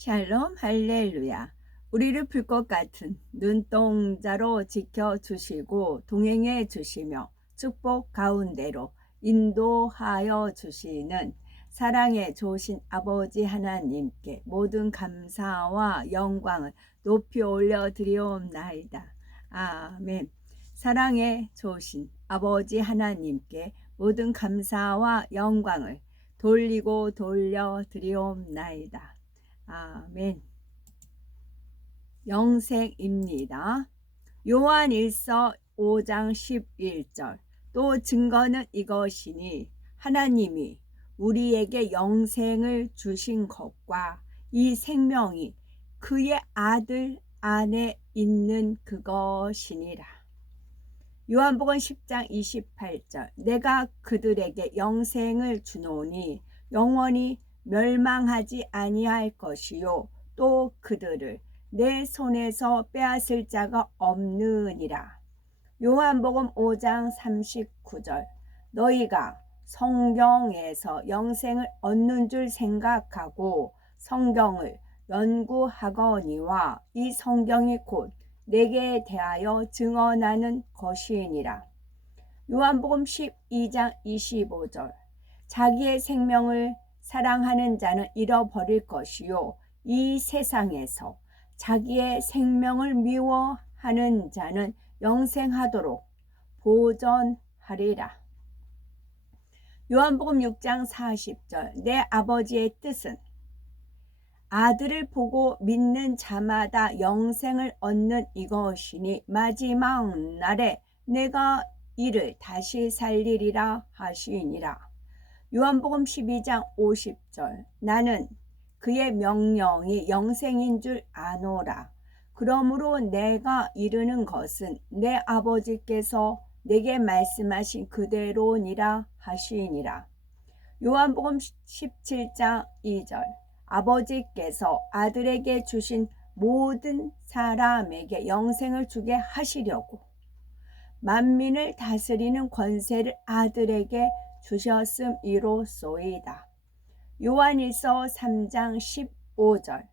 샬롬 할렐루야. 우리를 풀 것 같은 눈동자로 지켜주시고 동행해 주시며 축복 가운데로 인도하여 주시는 사랑의 좋으신 아버지 하나님께 모든 감사와 영광을 높이 올려드리옵나이다. 아멘. 사랑의 좋으신 아버지 하나님께 모든 감사와 영광을 돌리고 돌려드리옵나이다. 아멘. 영생입니다. 요한일서 5장 11절. 또 증거는 이것이니 하나님이 우리에게 영생을 주신 것과 이 생명이 그의 아들 안에 있는 그것이니라. 요한복음 10장 28절. 내가 그들에게 영생을 주노니 영원히 멸망하지 아니할 것이요 또 그들을 내 손에서 빼앗을 자가 없느니라. 요한복음 5장 39절. 너희가 성경에서 영생을 얻는 줄 생각하고 성경을 연구하거니와 이 성경이 곧 내게 대하여 증언하는 것이니라. 요한복음 12장 25절. 자기의 생명을 사랑하는 자는 잃어버릴 것이요 이 세상에서 자기의 생명을 미워하는 자는 영생하도록 보전하리라. 요한복음 6장 40절. 내 아버지의 뜻은 아들을 보고 믿는 자마다 영생을 얻는 이것이니 마지막 날에 내가 이를 다시 살리리라 하시니라. 요한복음 12장 50절. 나는 그의 명령이 영생인 줄 아노라. 그러므로 내가 이르는 것은 내 아버지께서 내게 말씀하신 그대로니라 하시니라. 요한복음 17장 2절. 아버지께서 아들에게 주신 모든 사람에게 영생을 주게 하시려고 만민을 다스리는 권세를 아들에게 주셨음이로소이다. 요한일서 3장 15절.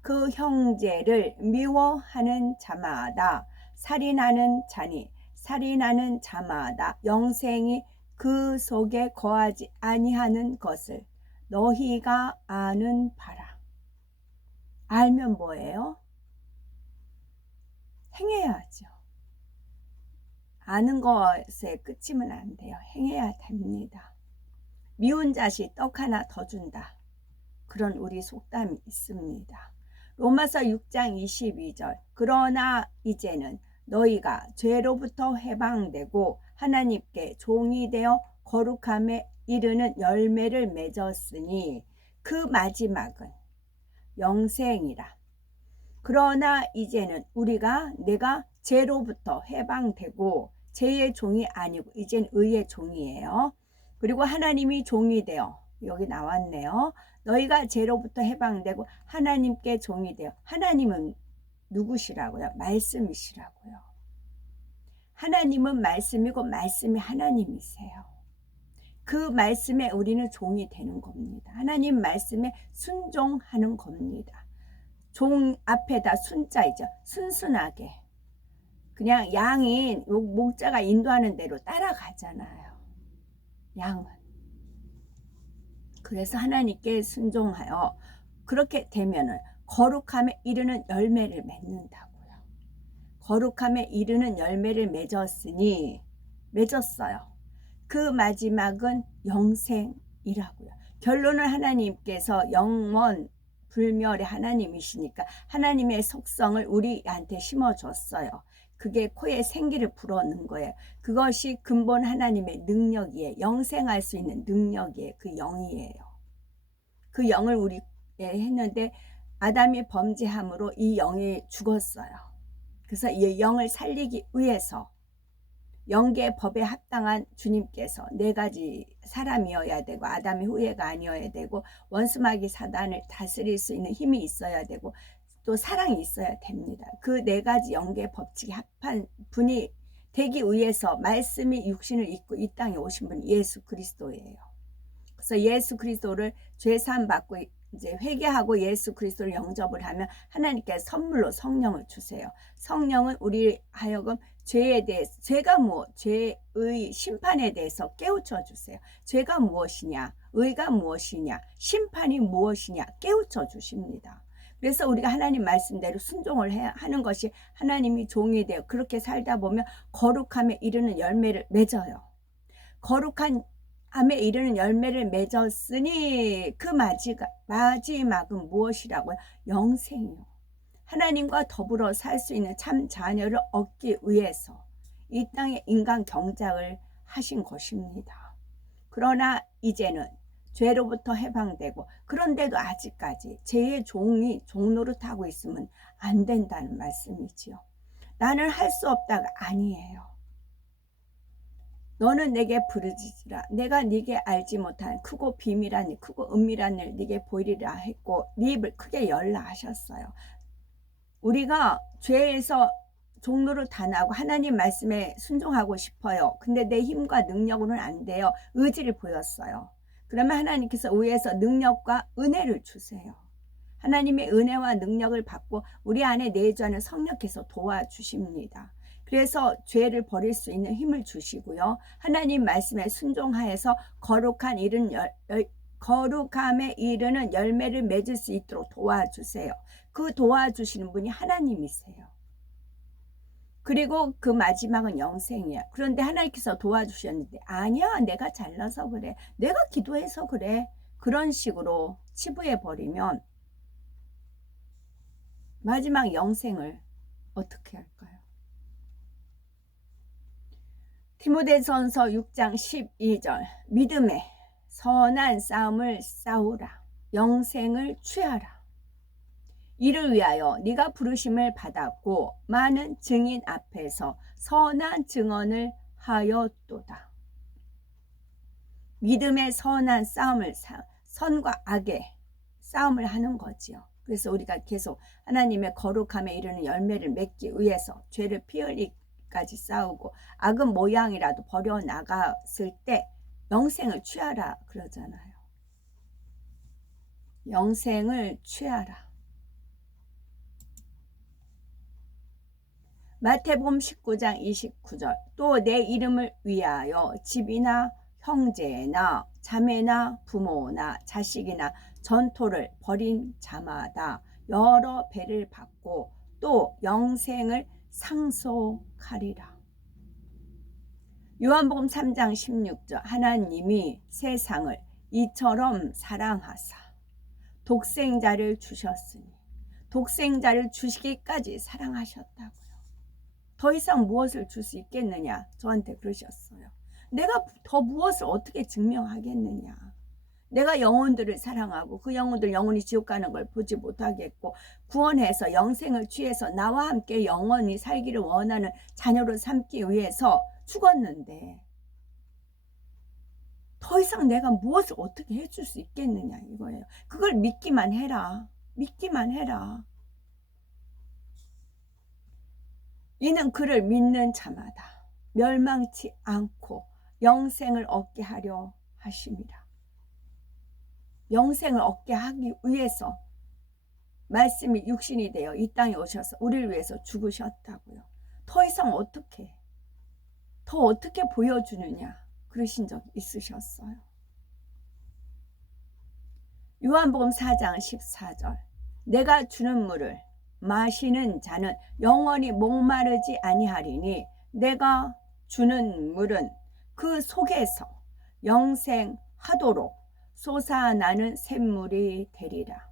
그 형제를 미워하는 자마다 살인하는 자니 살인하는 자마다 영생이 그 속에 거하지 아니하는 것을 너희가 아는 바라. 알면 뭐예요? 행해야죠. 아는 것에 그치면 안 돼요. 행해야 됩니다. 미운 자식 떡 하나 더 준다. 그런 우리 속담이 있습니다. 로마서 6장 22절. 그러나 이제는 너희가 죄로부터 해방되고 하나님께 종이 되어 거룩함에 이르는 열매를 맺었으니 그 마지막은 영생이라. 그러나 이제는 내가 죄로부터 해방되고 죄의 종이 아니고 이젠 의의 종이에요. 그리고 하나님이 종이 되어 여기 나왔네요. 너희가 죄로부터 해방되고 하나님께 종이 되어. 하나님은 누구시라고요? 말씀이시라고요. 하나님은 말씀이고 말씀이 하나님이세요. 그 말씀에 우리는 종이 되는 겁니다. 하나님 말씀에 순종하는 겁니다. 종 앞에다 순자이죠. 순순하게. 그냥 양이 목자가 인도하는 대로 따라가잖아요. 양은. 그래서 하나님께 순종하여 그렇게 되면은 거룩함에 이르는 열매를 맺는다고요. 거룩함에 이르는 열매를 맺었어요. 그 마지막은 영생이라고요. 결론은 하나님께서 영원 불멸의 하나님이시니까 하나님의 속성을 우리한테 심어줬어요. 그게 코에 생기를 불어넣은 거예요. 그것이 근본 하나님의 능력이에요. 영생할 수 있는 능력이에요. 그 영이에요. 그 영을 우리에 했는데 아담이 범죄함으로 이 영이 죽었어요. 그래서 이 영을 살리기 위해서 영계의 법에 합당한 주님께서 4가지 사람이어야 되고 아담의 후예가 아니어야 되고 원수마귀 사단을 다스릴 수 있는 힘이 있어야 되고 또 사랑이 있어야 됩니다. 그 4가지 영계의 법칙이 합한 분이 되기 위해서 말씀이 육신을 입고 이 땅에 오신 분이 예수 그리스도예요. 그래서 예수 그리스도를 죄사함 받고 이제 회개하고 예수 그리스도를 영접을 하면 하나님께 선물로 성령을 주세요. 성령은 우리 하여금 죄에 대해서, 죄가 죄의 심판에 대해서 깨우쳐 주세요. 죄가 무엇이냐, 의가 무엇이냐, 심판이 무엇이냐 깨우쳐 주십니다. 그래서 우리가 하나님 말씀대로 순종을 하는 것이 하나님이 종이 되어 그렇게 살다 보면 거룩함에 이르는 열매를 맺어요. 거룩한 함에 이르는 열매를 맺었으니 그 마지막은 무엇이라고요? 영생이요. 하나님과 더불어 살 수 있는 참 자녀를 얻기 위해서 이 땅에 인간 경작을 하신 것입니다. 그러나 이제는 죄로부터 해방되고, 그런데도 아직까지 죄의 종노릇하고 있으면 안 된다는 말씀이지요. 나는 할 수 없다가 아니에요. 너는 내게 부르짖으라. 내가 네게 알지 못한 크고 비밀한 일, 크고 은밀한 일 네게 보이리라 했고 네 입을 크게 열라 하셨어요. 우리가 죄에서 종로를 단하고 하나님 말씀에 순종하고 싶어요. 근데 내 힘과 능력으로는 안 돼요. 의지를 보였어요. 그러면 하나님께서 위에서 능력과 은혜를 주세요. 하나님의 은혜와 능력을 받고 우리 안에 내주하는 성령께서 도와주십니다. 그래서 죄를 버릴 수 있는 힘을 주시고요. 하나님 말씀에 순종하여서 거룩함에 이르는 열매를 맺을 수 있도록 도와주세요. 그 도와주시는 분이 하나님이세요. 그리고 그 마지막은 영생이야. 그런데 하나님께서 도와주셨는데 아니야, 내가 잘나서 그래, 내가 기도해서 그래, 그런 식으로 치부해 버리면 마지막 영생을 어떻게 할까요? 디모데전서 6장 12절 믿음의 선한 싸움을 싸우라. 영생을 취하라. 이를 위하여 네가 부르심을 받았고 많은 증인 앞에서 선한 증언을 하였도다. 믿음의 선한 싸움을, 선과 악의 싸움을 하는 거지요. 그래서 우리가 계속 하나님의 거룩함에 이르는 열매를 맺기 위해서 죄를 피 흘리기까지 싸우고 악은 모양이라도 버려나갔을 때 영생을 취하라 그러잖아요. 영생을 취하라. 마태복음 19장 29절 또 내 이름을 위하여 집이나 형제나 자매나 부모나 자식이나 전토를 벌인 자마다 여러 배를 받고 또 영생을 상속하리라. 요한복음 3장 16절 하나님이 세상을 이처럼 사랑하사 독생자를 주셨으니 독생자를 주시기까지 사랑하셨다고요. 더 이상 무엇을 줄 수 있겠느냐 저한테 그러셨어요. 내가 더 무엇을 어떻게 증명하겠느냐. 내가 영혼들을 사랑하고 그 영혼들 영원히 지옥 가는 걸 보지 못하겠고 구원해서 영생을 취해서 나와 함께 영원히 살기를 원하는 자녀를 삼기 위해서 죽었는데 더 이상 내가 무엇을 어떻게 해줄 수 있겠느냐 이거예요. 그걸 믿기만 해라. 믿기만 해라. 이는 그를 믿는 자마다 멸망치 않고 영생을 얻게 하려 하심이라. 영생을 얻게 하기 위해서 말씀이 육신이 되어 이 땅에 오셔서 우리를 위해서 죽으셨다고요. 더 이상 더 어떻게 보여주느냐 그러신 적 있으셨어요. 요한복음 4장 14절 내가 주는 물을 마시는 자는 영원히 목마르지 아니하리니 내가 주는 물은 그 속에서 영생하도록 솟아나는 샘물이 되리라.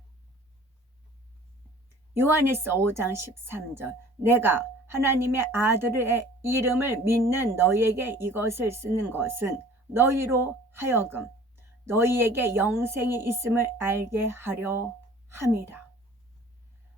요한일서 5장 13절 내가 하나님의 아들의 이름을 믿는 너희에게 이것을 쓰는 것은 너희로 하여금 너희에게 영생이 있음을 알게 하려 함이라.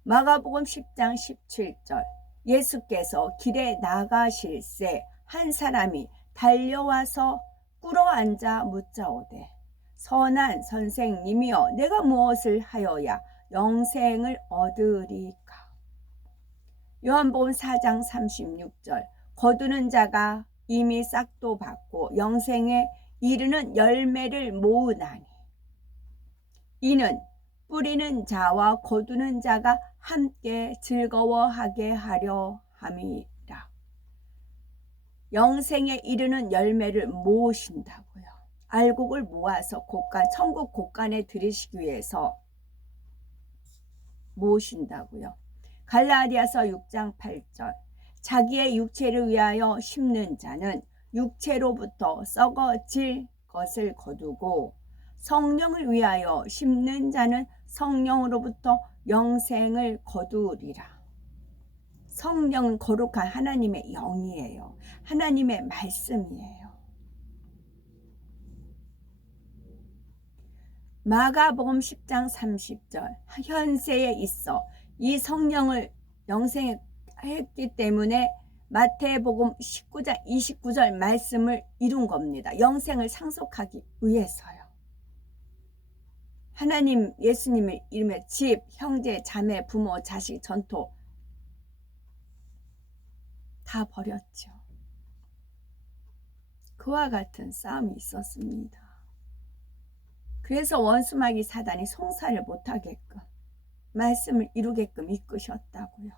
마가복음 10장 17절 예수께서 길에 나가실새 한 사람이 달려와서 꿇어앉아 묻자오되 선한 선생님이여 내가 무엇을 하여야 영생을 얻으리까. 요한복음 4장 36절 거두는 자가 이미 싹도 받고 영생에 이르는 열매를 모으나니 이는 뿌리는 자와 거두는 자가 함께 즐거워하게 하려 함이라. 영생에 이르는 열매를 모으신다고요. 알곡을 모아서 천국 곳간에 들이시기 위해서 모으신다고요. 갈라디아서 6장 8절. 자기의 육체를 위하여 심는 자는 육체로부터 썩어질 것을 거두고 성령을 위하여 심는 자는 성령으로부터 영생을 거두리라. 성령은 거룩한 하나님의 영이에요. 하나님의 말씀이에요. 마가복음 10장 30절. 현세에 있어 이 성령을 영생했기 때문에 마태복음 19장 29절 말씀을 이룬 겁니다. 영생을 상속하기 위해서요. 하나님 예수님을 이름에 집, 형제, 자매, 부모, 자식, 전토 다 버렸죠. 그와 같은 싸움이 있었습니다. 그래서 원수마귀 사단이 송사를 못하게끔 말씀을 이루게끔 이끄셨다고요.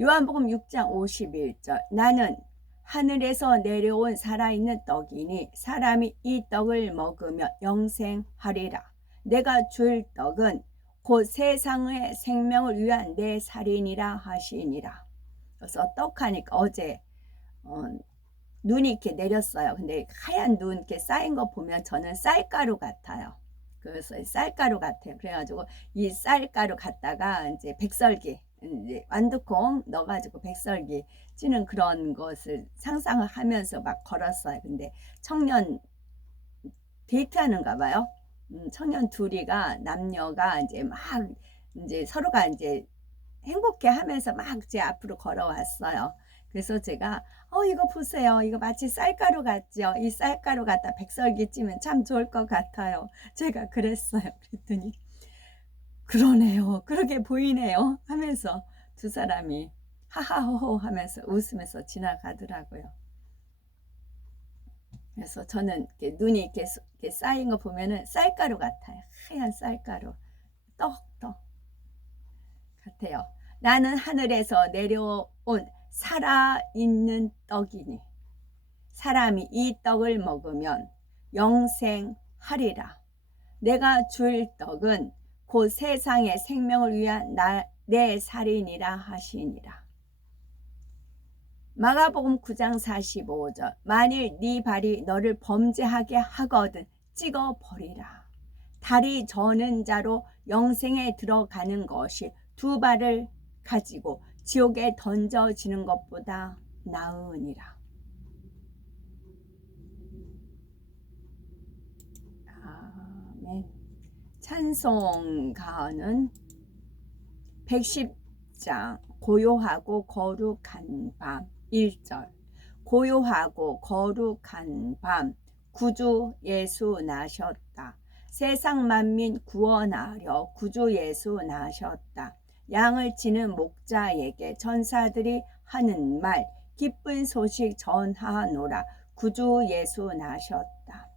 요한복음 6장 51절. 나는 하늘에서 내려온 살아있는 떡이니 사람이 이 떡을 먹으면 영생하리라. 내가 줄 떡은 곧 세상의 생명을 위한 내 살이니라 하시니라. 그래서 떡하니까 어제 눈이 이렇게 내렸어요. 근데 하얀 눈 이렇게 쌓인 거 보면 저는 쌀가루 같아요. 그래서 쌀가루 같아요. 그래가지고 이 쌀가루 갖다가 이제 백설기, 이제 완두콩 넣어가지고 백설기 찌는 그런 것을 상상을 하면서 막 걸었어요. 근데 청년 데이트하는가 봐요. 청년 둘이가 남녀가 이제 막 이제 서로가 이제 행복해 하면서 막 제 앞으로 걸어왔어요. 그래서 제가 이거 보세요. 이거 마치 쌀가루 같죠? 이 쌀가루 갖다 백설기 찌면 참 좋을 것 같아요. 제가 그랬어요. 그랬더니 그러네요. 그렇게 보이네요. 하면서 두 사람이 하하호호 하면서 웃으면서 지나가더라고요. 그래서 저는 이렇게 눈이 이렇게 쌓인 거 보면은 쌀가루 같아요. 하얀 쌀가루. 떡 같아요. 나는 하늘에서 내려온 살아있는 떡이니 사람이 이 떡을 먹으면 영생하리라. 내가 줄 떡은 곧 세상의 생명을 위한 내 살이니라 하시니라. 마가복음 9장 45절. 만일 네 발이 너를 범죄하게 하거든 찍어버리라. 다리 저는 자로 영생에 들어가는 것이 두 발을 가지고 지옥에 던져지는 것보다 나으니라. 아멘. 찬송가는 110장 고요하고 거룩한 밤 1절. 고요하고 거룩한 밤 구주 예수 나셨다. 세상 만민 구원하려 구주 예수 나셨다. 양을 치는 목자에게 천사들이 하는 말 기쁜 소식 전하노라. 구주 예수 나셨다.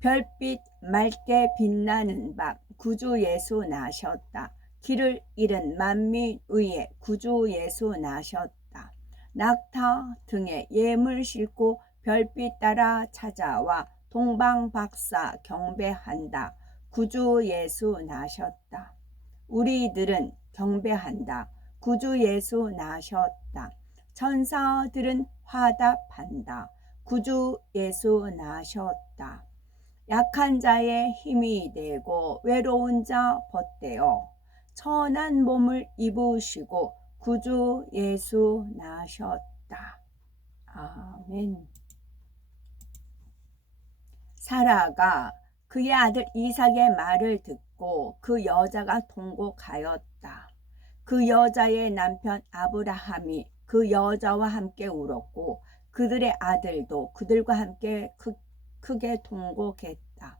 별빛 맑게 빛나는 밤 구주 예수 나셨다. 길을 잃은 만민 위에 구주 예수 나셨다. 낙타 등에 예물 싣고 별빛 따라 찾아와 동방박사 경배한다. 구주 예수 나셨다. 우리들은 경배한다. 구주 예수 나셨다. 천사들은 화답한다. 구주 예수 나셨다. 약한 자의 힘이 되고 외로운 자 벗대어 천한 몸을 입으시고 구주 예수 나셨다. 아멘. 사라가 그의 아들 이삭의 말을 듣고 그 여자가 통곡하였다. 그 여자의 남편 아브라함이 그 여자와 함께 울었고 그들의 아들도 그들과 함께 크게 통곡했다.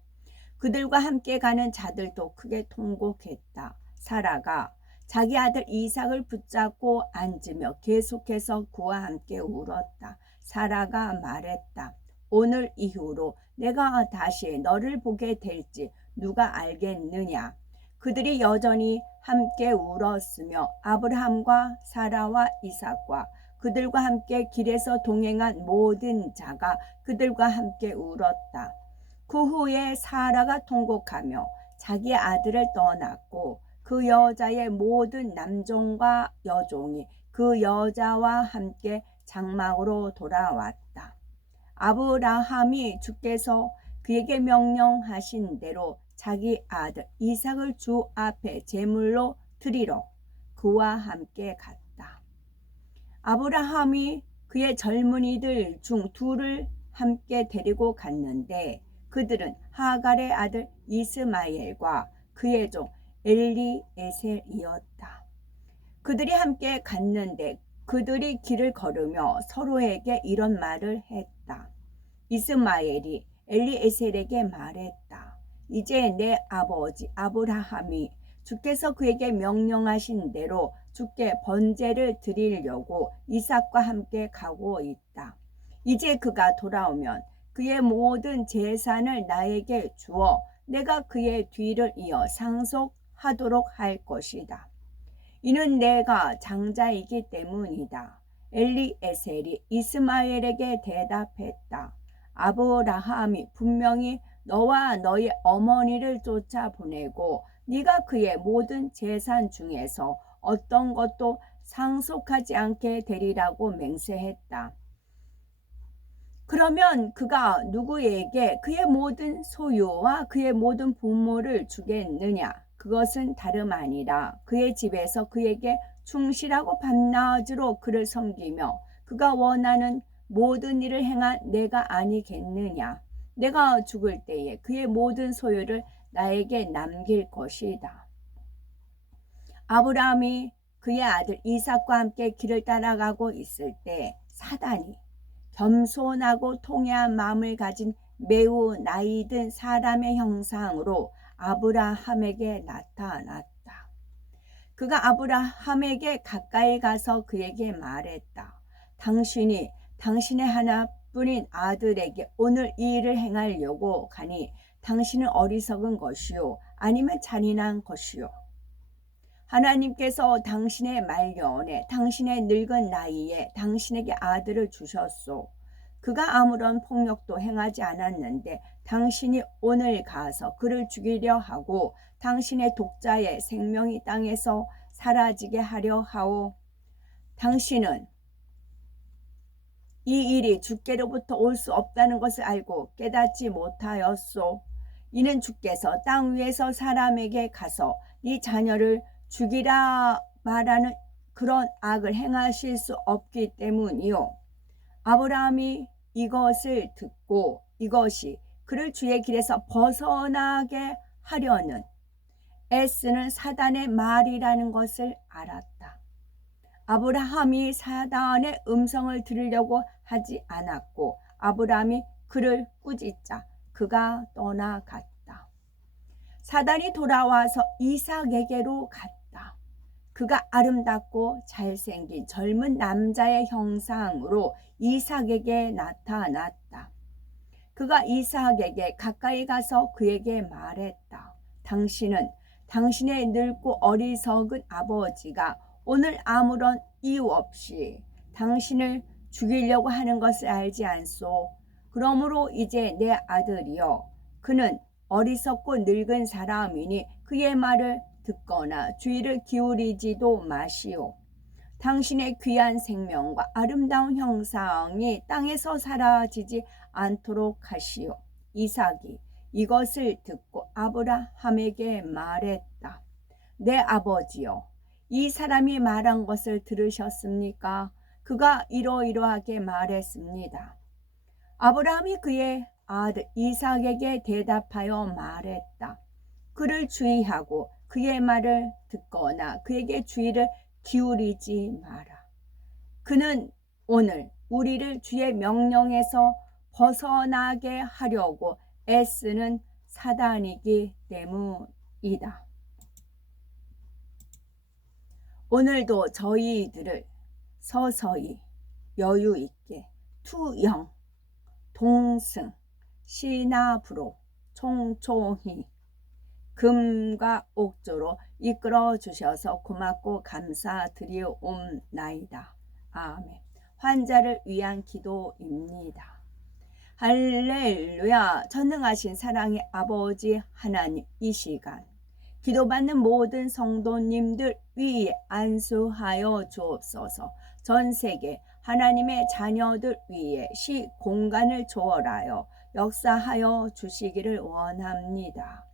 그들과 함께 가는 자들도 크게 통곡했다. 사라가 자기 아들 이삭을 붙잡고 앉으며 계속해서 그와 함께 울었다. 사라가 말했다. 오늘 이후로 내가 다시 너를 보게 될지 누가 알겠느냐. 그들이 여전히 함께 울었으며 아브라함과 사라와 이삭과 그들과 함께 길에서 동행한 모든 자가 그들과 함께 울었다. 그 후에 사라가 통곡하며 자기 아들을 떠났고 그 여자의 모든 남종과 여종이 그 여자와 함께 장막으로 돌아왔다. 아브라함이 주께서 그에게 명령하신 대로 자기 아들 이삭을 주 앞에 제물로 드리러 그와 함께 갔다. 아브라함이 그의 젊은이들 중 둘을 함께 데리고 갔는데 그들은 하갈의 아들 이스마엘과 그의 종 엘리에셀이었다. 그들이 함께 갔는데 그들이 길을 걸으며 서로에게 이런 말을 했다. 이스마엘이 엘리에셀에게 말했다. 이제 내 아버지 아브라함이 주께서 그에게 명령하신 대로 주께 번제를 드리려고 이삭과 함께 가고 있다. 이제 그가 돌아오면 그의 모든 재산을 나에게 주어 내가 그의 뒤를 이어 상속하도록 할 것이다. 이는 내가 장자이기 때문이다. 엘리에셀이 이스마엘에게 대답했다. 아브라함이 분명히 너와 너의 어머니를 쫓아보내고 네가 그의 모든 재산 중에서 어떤 것도 상속하지 않게 되리라고 맹세했다. 그러면 그가 누구에게 그의 모든 소유와 그의 모든 부모를 주겠느냐? 그것은 다름 아니라 그의 집에서 그에게 충실하고 밤낮으로 그를 섬기며 그가 원하는 모든 일을 행한 내가 아니겠느냐? 내가 죽을 때에 그의 모든 소유를 나에게 남길 것이다. 아브라함이 그의 아들 이삭과 함께 길을 따라가고 있을 때 사단이 겸손하고 통회한 마음을 가진 매우 나이든 사람의 형상으로 아브라함에게 나타났다. 그가 아브라함에게 가까이 가서 그에게 말했다. 당신이 당신의 하나뿐인 아들에게 오늘 이 일을 행하려고 가니 당신은 어리석은 것이요 아니면 잔인한 것이요. 하나님께서 당신의 말년에 당신의 늙은 나이에 당신에게 아들을 주셨소. 그가 아무런 폭력도 행하지 않았는데 당신이 오늘 가서 그를 죽이려 하고 당신의 독자의 생명이 땅에서 사라지게 하려 하오. 당신은 이 일이 주께로부터 올 수 없다는 것을 알고 깨닫지 못하였소. 이는 주께서 땅 위에서 사람에게 가서 네 자녀를 죽이라 말하는 그런 악을 행하실 수 없기 때문이요. 아브라함이 이것을 듣고 이것이 그를 주의 길에서 벗어나게 하려는 애쓰는 사단의 말이라는 것을 알았다. 아브라함이 사단의 음성을 들으려고 하지 않았고 아브라함이 그를 꾸짖자 그가 떠나갔다. 사단이 돌아와서 이삭에게로 갔다. 그가 아름답고 잘생긴 젊은 남자의 형상으로 이삭에게 나타났다. 그가 이삭에게 가까이 가서 그에게 말했다. 당신은 당신의 늙고 어리석은 아버지가 오늘 아무런 이유 없이 당신을 죽이려고 하는 것을 알지 않소. 그러므로 이제 내 아들이여, 그는 어리석고 늙은 사람이니 그의 말을 듣거나 주의를 기울이지도 마시오. 당신의 귀한 생명과 아름다운 형상이 땅에서 사라지지 않도록 하시오. 이삭이 이것을 듣고 아브라함에게 말했다. 내 아버지여, 이 사람이 말한 것을 들으셨습니까? 그가 이러이러하게 말했습니다. 아브라함이 그의 아들 이삭에게 대답하여 말했다. 그를 주의하고 그의 말을 듣거나 그에게 주의를 기울이지 마라. 그는 오늘 우리를 주의 명령에서 벗어나게 하려고 애쓰는 사단이기 때문이다. 오늘도 저희들을 서서히 여유 있게 투영, 동승, 시나브로, 총총히 금과 옥조로 이끌어 주셔서 고맙고 감사드리옵나이다. 아멘. 환자를 위한 기도입니다. 할렐루야. 전능하신 사랑의 아버지 하나님, 이 시간 기도받는 모든 성도님들 위에 안수하여 주옵소서. 전 세계 하나님의 자녀들 위에 시공간을 초월하여 역사하여 주시기를 원합니다.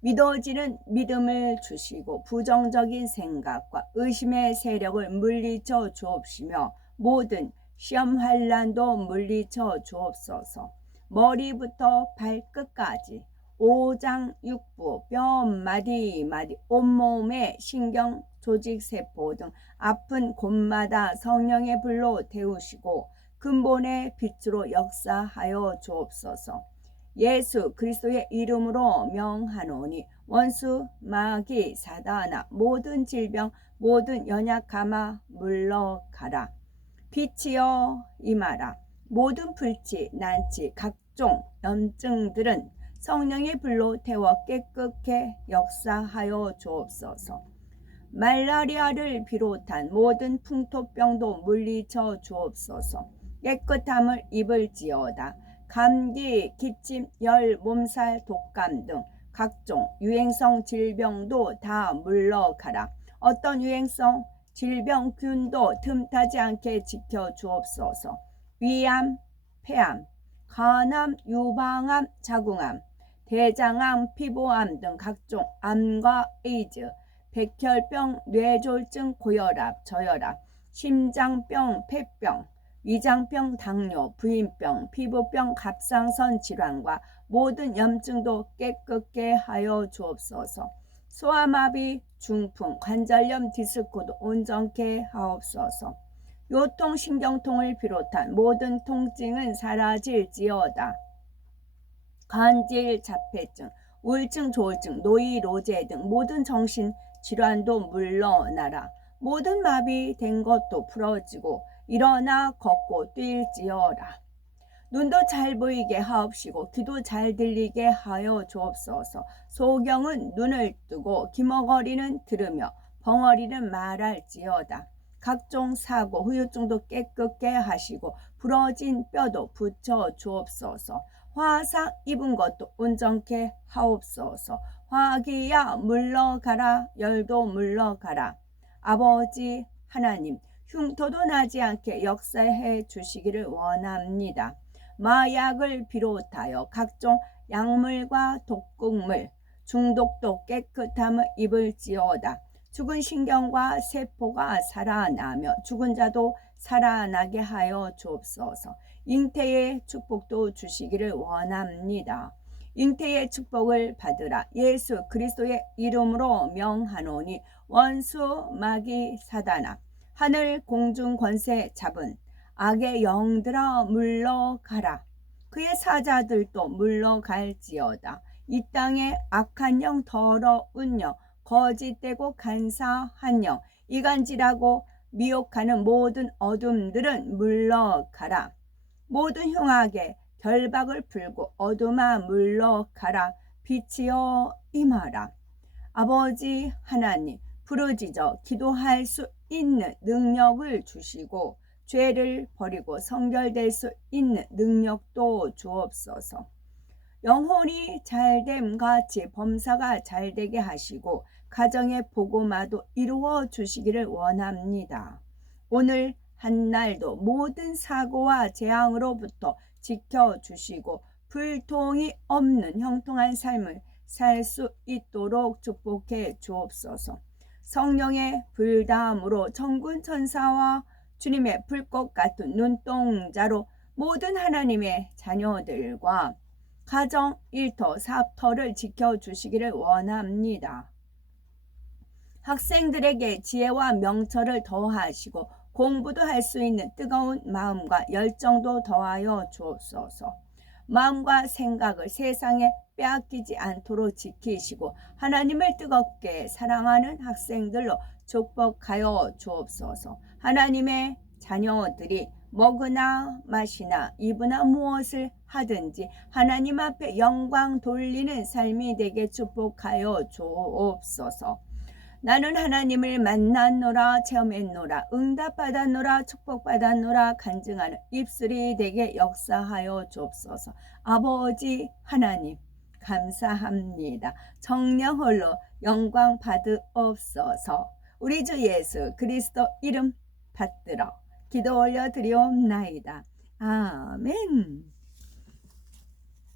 믿어지는 믿음을 주시고 부정적인 생각과 의심의 세력을 물리쳐 주옵시며 모든 시험 환난도 물리쳐 주옵소서. 머리부터 발끝까지 오장육부 뼈 마디 마디 온몸의 신경 조직 세포 등 아픈 곳마다 성령의 불로 태우시고 근본의 빛으로 역사하여 주옵소서. 예수 그리스도의 이름으로 명하노니 원수 마귀 사단아 모든 질병 모든 연약함아 물러가라. 빛이여 임하라. 모든 불치 난치 각종 염증들은 성령의 불로 태워 깨끗게 역사하여 주옵소서. 말라리아를 비롯한 모든 풍토병도 물리쳐 주옵소서. 깨끗함을 입을지어다. 감기, 기침, 열, 몸살, 독감 등 각종 유행성 질병도 다 물러가라. 어떤 유행성 질병균도 틈타지 않게 지켜 주옵소서. 위암, 폐암, 간암, 유방암, 자궁암, 대장암, 피부암 등 각종 암과 에이즈, 백혈병, 뇌졸중, 고혈압, 저혈압, 심장병, 폐병, 위장병, 당뇨, 부인병, 피부병, 갑상선 질환과 모든 염증도 깨끗게 하여 주옵소서. 소아마비, 중풍, 관절염, 디스코도 온전케 하옵소서. 요통신경통을 비롯한 모든 통증은 사라질지어다. 간질, 자폐증, 우울증, 조울증, 노이로제 등 모든 정신질환도 물러나라. 모든 마비된 것도 풀어지고 일어나 걷고 뛸지어라. 눈도 잘 보이게 하옵시고 귀도 잘 들리게 하여 주옵소서. 소경은 눈을 뜨고 기머거리는 들으며 벙어리는 말할지어다. 각종 사고 후유증도 깨끗게 하시고 부러진 뼈도 붙여 주옵소서. 화상 입은 것도 온전케 하옵소서. 화기야 물러가라. 열도 물러가라. 아버지 하나님, 흉터도 나지 않게 역사해 주시기를 원합니다. 마약을 비롯하여 각종 약물과 독극물, 중독도 깨끗함을 입을지어다. 죽은 신경과 세포가 살아나며 죽은 자도 살아나게 하여 주옵소서. 잉태의 축복도 주시기를 원합니다. 잉태의 축복을 받으라. 예수 그리스도의 이름으로 명하노니 원수 마귀 사단아 하늘 공중 권세 잡은 악의 영들아 물러가라. 그의 사자들도 물러갈지어다. 이 땅에 악한 영, 더러운 영, 거짓되고 간사한 영, 이간질하고 미혹하는 모든 어둠들은 물러가라. 모든 흉악의 결박을 풀고 어둠아 물러가라. 빛이여 임하라. 아버지 하나님, 부르짖어 기도할 수 있는 능력을 주시고 죄를 버리고 성결될 수 있는 능력도 주옵소서. 영혼이 잘됨 같이 범사가 잘되게 하시고 가정의 복음화도 이루어 주시기를 원합니다. 오늘 한날도 모든 사고와 재앙으로부터 지켜주시고 불통이 없는 형통한 삶을 살 수 있도록 축복해 주옵소서. 성령의 불담으로 천군 천사와 주님의 불꽃 같은 눈동자로 모든 하나님의 자녀들과 가정, 일터, 사업터를 지켜주시기를 원합니다. 학생들에게 지혜와 명철을 더하시고 공부도 할 수 있는 뜨거운 마음과 열정도 더하여 주옵소서. 마음과 생각을 세상에 빼앗기지 않도록 지키시고 하나님을 뜨겁게 사랑하는 학생들로 축복하여 주옵소서. 하나님의 자녀들이 먹으나 마시나 입으나 무엇을 하든지 하나님 앞에 영광 돌리는 삶이 되게 축복하여 주옵소서. 나는 하나님을 만났노라, 체험했노라, 응답받았노라, 축복받았노라 간증하는 입술이 되게 역사하여 주옵소서. 아버지 하나님 감사합니다. 정령 홀로 영광 받으옵소서. 우리 주 예수 그리스도 이름 받들어 기도 올려 드리옵나이다. 아멘.